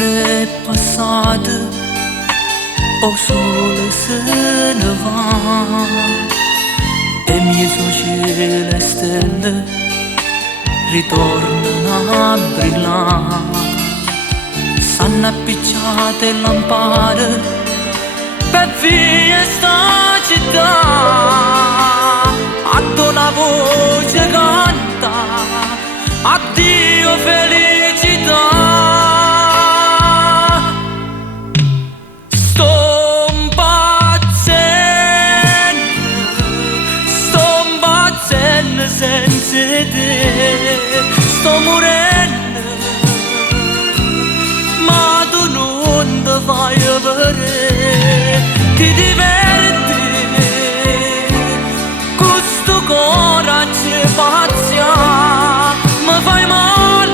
è passata, o sole se ne va, e mezzo cielo e stelle ritornano a brillare. S'hanno appicciate lampade per via sta città, ad una voce canta addio felicità. Sto impazzendo senza te, sto morendo, ma tu non ti fai vedere, ti diverti, questo coraggio pazza, mi fai male,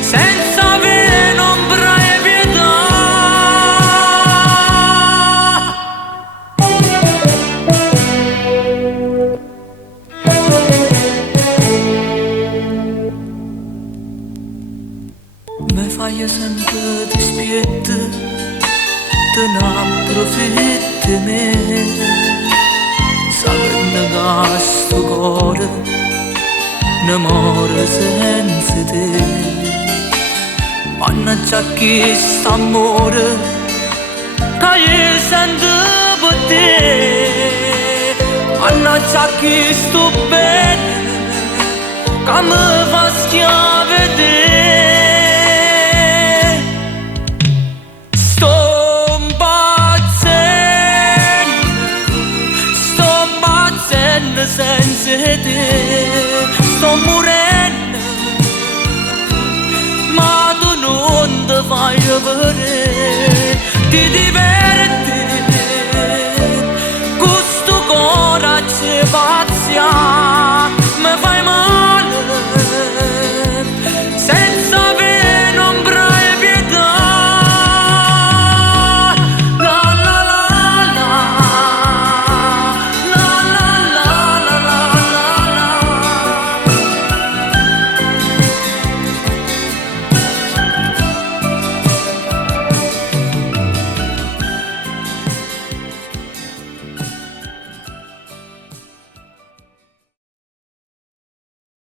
senza avere un'ombra e pietà. Mi fai sempre dispietto, te ne approfitti me, sapendo che sto cuore ne muore senza te. Mannaggia che st'amore che io sento per te, mannaggia che sto bene che mi fa schiave te. Senza te sto morendo, ma tu non ti fai vedere.